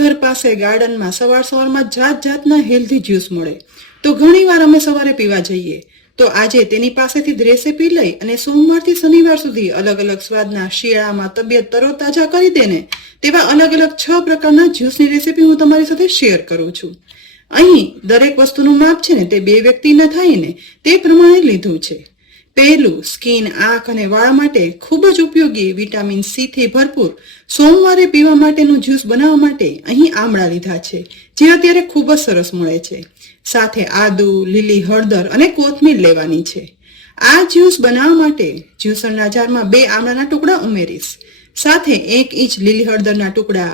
ઘર પાસે ગાર્ડનમાં સવારમાં જાત જાતના હેલ્ધી જ્યુસ મળે, તો ઘણીવાર અમે સવારે પીવા જઈએ. તો આજે તેની પાસેથી જ રેસીપી લઈ અને સોમવારથી શનિવાર સુધી અલગ અલગ સ્વાદના શિયાળામાં તબિયત તરોતાજા કરી દે ને તેવા અલગ અલગ 6 પ્રકારના જ્યુસની રેસીપી હું તમારી સાથે શેર કરું છું. અહીં દરેક વસ્તુનું માપ છે ને તે 2 વ્યક્તિના થાય ને તે પ્રમાણે લીધું છે. પહેલું, સ્કિન, આંખ અને વાળ માટે ખૂબ જ ઉપયોગી વિટામિન સી થી ભરપૂર સોમવારે પીવા માટેનું જ્યુસ બનાવવા માટે અહીં આમળા લીધા છે, જે અત્યારે ખૂબ જ સરસ મળે છે. સાથે આદુ, લીલી હળદર અને કોથમીર લેવાની છે. આ જ્યુસ બનાવવા માટે જ્યુસરના જારમાં 2 આમળાના ટુકડા ઉમેરીશ, સાથે 1 ઇંચ લીલી હળદરના ટુકડા,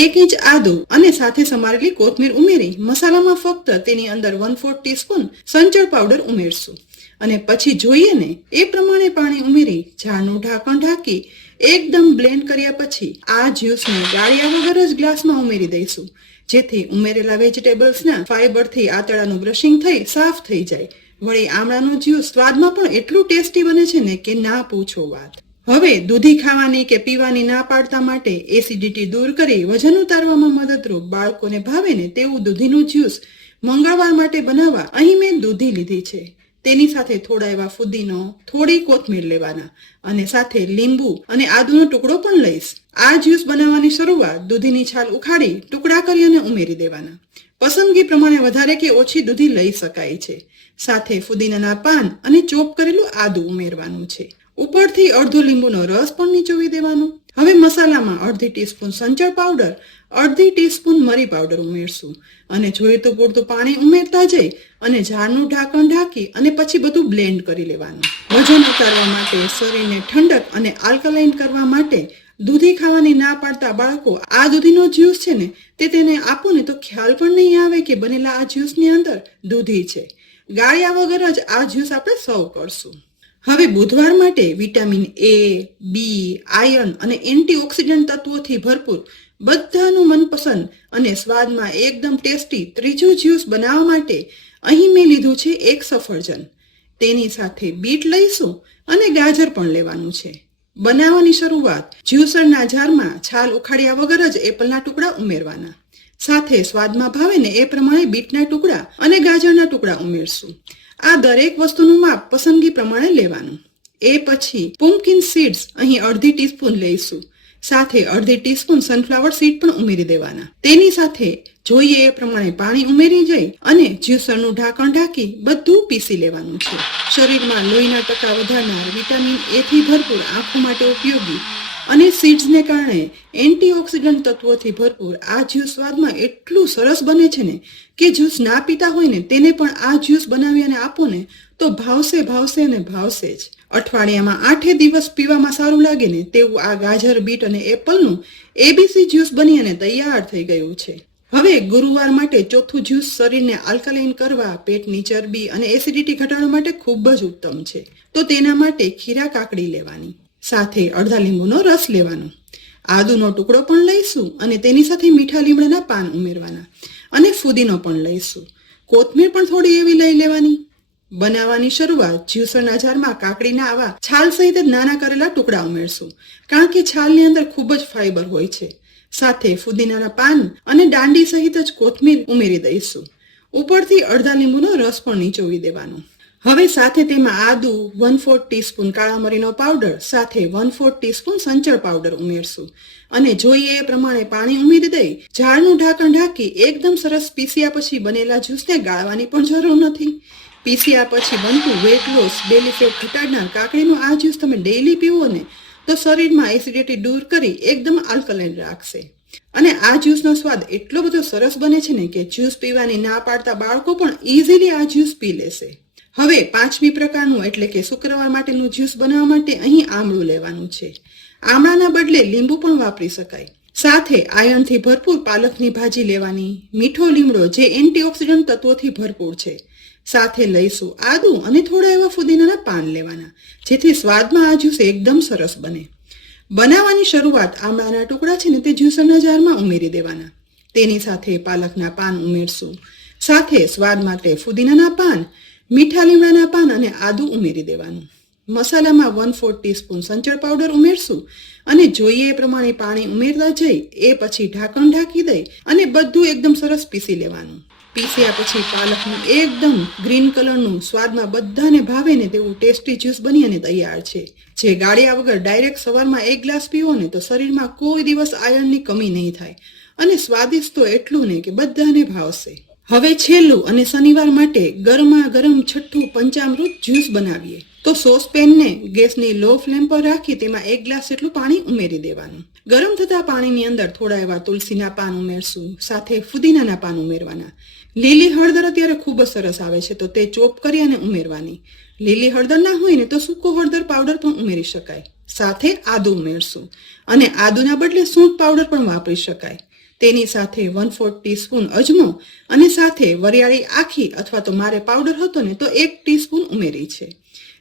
1 ઇંચ આદુ અને સાથે સમારેલી કોથમીર ઉમેરી મસાલામાં ફક્ત તેની અંદર 1/4 ટીસ્પૂન સંચળ પાવડર ઉમેરશું અને પછી જોઈએ ને એ પ્રમાણે પાણી ઉમેરી જારનું ઢાંકણ ઢાંકી એકદમ બ્લેન્ડ કર્યા પછી આ જ્યુસને ગાળ્યા વગર જ ગ્લાસમાં ઉમેરી દઈશું, જેથી ઉમેરેલા વેજીટેબલ્સના ફાઈબરથી આંતરડાનું બ્રશિંગ થઈ સાફ થઈ જાય. વળી આમળાનું જ્યુસ સ્વાદમાં પણ એટલું ટેસ્ટી બને છે ને કે ના પૂછો વાત. હવે દૂધી ખાવાની કે પીવાની ના પાડતા માટે એસિડિટી દૂર કરી વજન ઉતારવામાં મદદરૂપ બાળકોને ભાવે ને તેવું દૂધીનું જ્યુસ મંગળવાર માટે બનાવવા અહીં મેં દૂધી લીધી છે. તેની સાથે થોડા એવા ફુદીનો, થોડી કોથમીર લેવાના અને સાથે લીંબુ અને આદુનો ટુકડો પણ લઈશ. આ જ્યુસ બનાવવાની શરૂઆત દૂધીની છાલ ઉખાડી ટુકડા કરી અને ઉમેરી દેવાના. પસંદગી પ્રમાણે વધારે કે ઓછી દૂધી લઈ શકાય છે. સાથે ફુદીનાના પાન અને ચોપ કરેલું આદુ ઉમેરવાનું છે. ઉપરથી અડધો લીંબુનો રસ પણ નીચોવી દેવાનો. હવે મસાલામાં અડધી ટીસ્પૂન સંચળ પાવડર, અડધી ટીસ્પૂન મરી પાવડર ઉમેરશું અને જોઈએ તો પૂરતું પાણી ઉમેરતા જઈ અને જારનું ઢાંકણ ઢાંકી અને પછી બધું બ્લેન્ડ કરી લેવાનું. વજન ઉતારવા માટે, શરીરને ઠંડક અને આલ્કલાઇન કરવા માટે દૂધી ખાવાની ના પાડતા બાળકો આ દૂધીનો જ્યુસ છે ને તેને આપો ને તો ખ્યાલ પણ નહીં આવે કે બનેલા આ જ્યુસની અંદર દૂધી છે. ગાળ્યા વગર જ આ જ્યુસ આપણે સર્વ કરશું. હવે બુધવાર માટે વિટામિન એ, બી, આયર્ન અને એન્ટીઓક્સિડન્ટ તત્વોથી ભરપૂર બધાનું મનપસંદ અને સ્વાદમાં એકદમ ટેસ્ટી ત્રીજું જ્યુસ બનાવવા માટે અહીં મેં લીધું છે 1 સફરજન. તેની સાથે બીટ લઈશું અને ગાજર પણ લેવાનું છે. બનાવવાની શરૂઆત જ્યુસરના જારમાં છાલ ઉખાડ્યા વગર જ એપલના ટુકડા ઉમેરવાના. સાથે સ્વાદમાં ભાવે ને એ પ્રમાણે બીટના ટુકડા અને ગાજરના ટુકડા ઉમેરશું. આ દરેક વસ્તુનું માપ પસંદગી પ્રમાણે લેવાનું. એ પછી પુમ્પકિન સીડ્સ અહીં અડધી ટીસ્પૂન લઈશું. સાથે અડધી ટીસ્પૂન સનફ્લાવર સીડ પણ ઉમેરી દેવાના. તેની સાથે જોઈએ એ પ્રમાણે પાણી ઉમેરી જઈ અને જ્યુસરનું ઢાંકણ ઢાંકી બધું પીસી લેવાનું છે. શરીરમાં લોહીના ટકા વધારનાર વિટામિન એ થી ભરપૂર આંખો માટે ઉપયોગી અને સીડ્સને કારણે એન્ટીઓક્સિડન્ટ તત્વોથી ભરપૂર આ જ્યુસ સ્વાદમાં એટલું સરસ બને છે ને કે જ્યુસ ના પીતા હોય ને તેને પણ આ જ્યુસ બનાવી અને આપો ને તો ભાવશે અને ભાવશે જ. અઠવાડિયામાં 8 દિવસ પીવામાં સારું લાગે ને તેવું આ ગાજર, બીટ અને એપલનું એબીસી જ્યુસ બની અને તૈયાર થઈ ગયું છે. હવે ગુરુવાર માટે ચોથું જ્યુસ શરીરને આલ્કલાઇન કરવા, પેટની ચરબી અને એસિડિટી ઘટાડવા માટે ખૂબ જ ઉત્તમ છે. તો તેના માટે ખીરા કાકડી લેવાની, સાથે અડધા લીંબુનો રસ લેવાનો, આદુનો ટુકડો પણ લઈશું અને તેની સાથે મીઠા લીમડાના પાન ઉમેરવાના અને ફુદીનો પણ લઈશું. કોથમીર પણ થોડી એવી લઈ લેવાની. બનાવવાની શરૂઆત જ્યુસરના જારમાં કાકડીના આવા છાલ સહિત નાના કરેલા ટુકડા ઉમેરશું, કારણ કે છાલની અંદર ખૂબ જ ફાઈબર હોય છે. સાથે ફુદીનાના પાન અને દાંડી સહિત જ કોથમીર ઉમેરી દઈશું. ઉપરથી અડધા લીંબુનો રસ પણ નીચોવી દેવાનો. હવે સાથે તેમાં આદુ, 1/4 ટીસ્પૂન કાળા મરીનો પાવડર, સાથે 1/4 ટીસ્પૂન સંચળ પાવડર ઉમેરશું અને જોઈએ એ પ્રમાણે પાણી ઉમેરી દઈ જારનું ઢાંકણ ઢાંકી એકદમ સરસ પીસ્યા પછી બનેલા જ્યુસને ગાળવાની પણ જરૂર નથી. પીસ્યા પછી બનતું વેટ લોસ, બેલી ફેટ ઘટાડનાર કાકડીનું આ જ્યુસ તમે ડેઈલી પીવો ને તો શરીરમાં એસિડિટી દૂર કરી એકદમ આલ્કલાઇન રાખશે. અને આ જ્યુસનો સ્વાદ એટલો બધો સરસ બને છે ને કે જ્યુસ પીવાની ના પાડતા બાળકો પણ ઇઝીલી આ જ્યુસ પી લેશે. હવે 5મી પ્રકારનું એટલે કે શુક્રવાર માટેનું જ્યુસ બનાવવા માટે અહીં આમળું લેવાનું છે. આમળાના બદલે લીંબુ પણ વાપરી શકાય. સાથે આયર્નથી ભરપૂર પાલકની ભાજી લેવાની, મીઠો લીમડો જે એન્ટીઓક્સિડન્ટ તત્વોથી ભરપૂર છે. સાથે લઈશું આદુ અને થોડા એવા ફુદીનાના પાન લેવાના, જેથી સ્વાદમાં આ જ્યુસ એકદમ સરસ બને. બનાવવાની શરૂઆત આમળાના ટુકડા છે ને તે જ્યુસરના જારમાં ઉમેરી દેવાના. તેની સાથે પાલકના પાન ઉમેરશું. સાથે સ્વાદ માટે ફુદીનાના પાન, મીઠા લીમડાના પાન અને આદુ ઉમેરી દેવાનું. મસાલામાં 1/4 ટીસ્પૂન સંચળ પાવડર ઉમેરશું અને જોઈએ એ પ્રમાણે પાણી ઉમેરતા જઈ એ પછી ઢાંકણ ઢાંકી દઈ અને બધું એકદમ સરસ પીસી લેવાનું. પીસ્યા પછી પાલકનું એકદમ ગ્રીન કલરનું સ્વાદમાં બધાને ભાવે ને તેવું ટેસ્ટી જ્યુસ બની અને તૈયાર છે. જે ગાળ્યા વગર ડાયરેક્ટ સવારમાં 1 ગ્લાસ પીવો ને તો શરીરમાં કોઈ દિવસ આયર્નની કમી નહીં થાય અને સ્વાદિષ્ટ તો એટલું ને કે બધાને ભાવશે. હવે છેલ્લું અને શનિવાર માટે ગરમા ગરમ છઠ્ઠું પંચામૃત જ્યુસ બનાવીએ. તો સોસપેનને ગેસની લો ફ્લેમ પર રાખી તેમાં 1 ગ્લાસ જેટલું પાણી ઉમેરી દેવાનું. ગરમ થતા પાણીની અંદર થોડા એવા તુલસીના પાન ઉમેરશું, સાથે ફુદીનાના પાન ઉમેરવાના. લીલી હળદર અત્યારે ખૂબ જ સરસ આવે છે તો તે ચોપ કરી અને ઉમેરવાની. લીલી હળદર ના હોય ને તો સૂકો હળદર પાવડર પણ ઉમેરી શકાય. સાથે આદુ ઉમેરશું અને આદુના બદલે સૂંઠ પાવડર પણ વાપરી શકાય. તેની સાથે 1/4 ટીસ્પૂન અજમો અને સાથે વરિયાળી આખી અથવા તો મારે પાવડર હતો ને તો 1 ટીસ્પૂન ઉમેરી છે.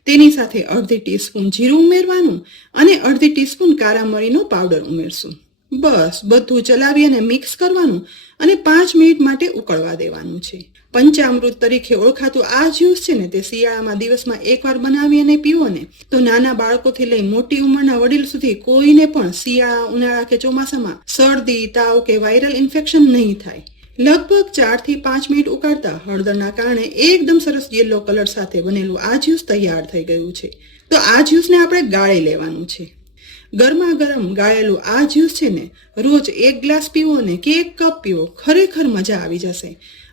તેની સાથે અડધી ટીસ્પૂન જીરું ઉમેરવાનું અને અડધી ટીસ્પૂન કાળા મરીનો પાવડર ઉમેરશું. બસ બધું ચલાવી અને મિક્સ કરવાનું અને 5 મિનિટ માટે ઉકળવા દેવાનું છે. પંચામૃત તરીકે ઓળખાતું આ જ્યુસ છે ને તે શિયાળામાં દિવસમાં 1 વાર બનાવી અને પીવો ને તો નાના બાળકોથી લઈ મોટી ઉંમરના વડીલ સુધી કોઈને પણ શિયાળા, ઉનાળા કે ચોમાસામાં શરદી, તાવ કે વાયરલ ઇન્ફેક્શન નહીં થાય. લગભગ 4 થી 5 મિનિટ ઉકાળતા હળદરના કારણે એકદમ સરસ યલો કલર સાથે બનેલું આ જ્યુસ તૈયાર થઈ ગયું છે. તો આ જ્યુસને આપણે ગાળી લેવાનું છે. ગરમા ગરમ ગાળેલું આ જ્યુસ છે ને રોજ 1 ગ્લાસ પીવો ને કે 1 કપ પીવો, ખરેખર મજા આવી જશે.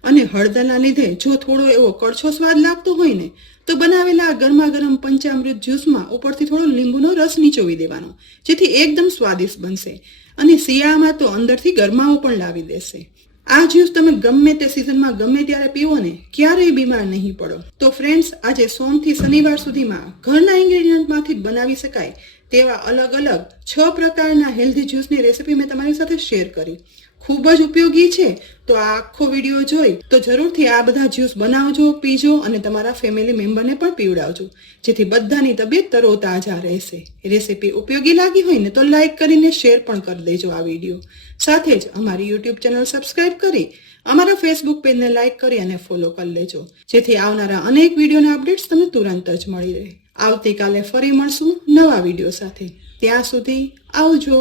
અને હળદરના લીધે જો થોડો એવો કડછો સ્વાદ લાગતો હોય ને તો બનાવેલા ગરમા ગરમ પંચામૃત જ્યુસમાં ઉપરથી થોડો લીંબુનો રસ નીચોવી દેવાનો, જેથી એકદમ સ્વાદિષ્ટ બનશે અને શિયાળામાં તો અંદરથી ગરમાવો પણ લાવી દેશે. આ જ્યુસ તમે ગમે તે સિઝનમાં ગમે ત્યારે પીવો ને ક્યારેય બીમાર નહીં પડો. તો ફ્રેન્ડ્સ, આજે સોમથી શનિવાર સુધીમાં ઘરના ઇન્ગ્રેડિયન્ટમાંથી જ બનાવી શકાય તેવા અલગ અલગ 6 પ્રકારના હેલ્ધી જ્યુસની રેસીપી મેં તમારી સાથે શેર કરી. ખૂબ જ ઉપયોગી છે. તો આ આખો વિડીયો જોઈ તો જરૂરથી આ બધા જ્યુસ બનાવજો, પીજો અને તમારા ફેમિલી મેમ્બરને પણ પીવડાવજો, જેથી બધાની તબિયત તરોતાજા રહેશે. રેસીપી ઉપયોગી લાગી હોય ને તો લાઈક કરીને શેર પણ કરી દેજો આ વિડીયો. સાથે જ અમારી યુટ્યુબ ચેનલ સબસ્ક્રાઇબ કરી અમારા ફેસબુક પેજને લાઈક કરી અને ફોલો કરી લેજો, જેથી આવનારા અનેક વિડીયોના અપડેટ્સ તમને તુરંત જ મળી રહે. આવતીકાલે ફરી મળશું નવા વિડીયો સાથે. ત્યાં સુધી આવજો.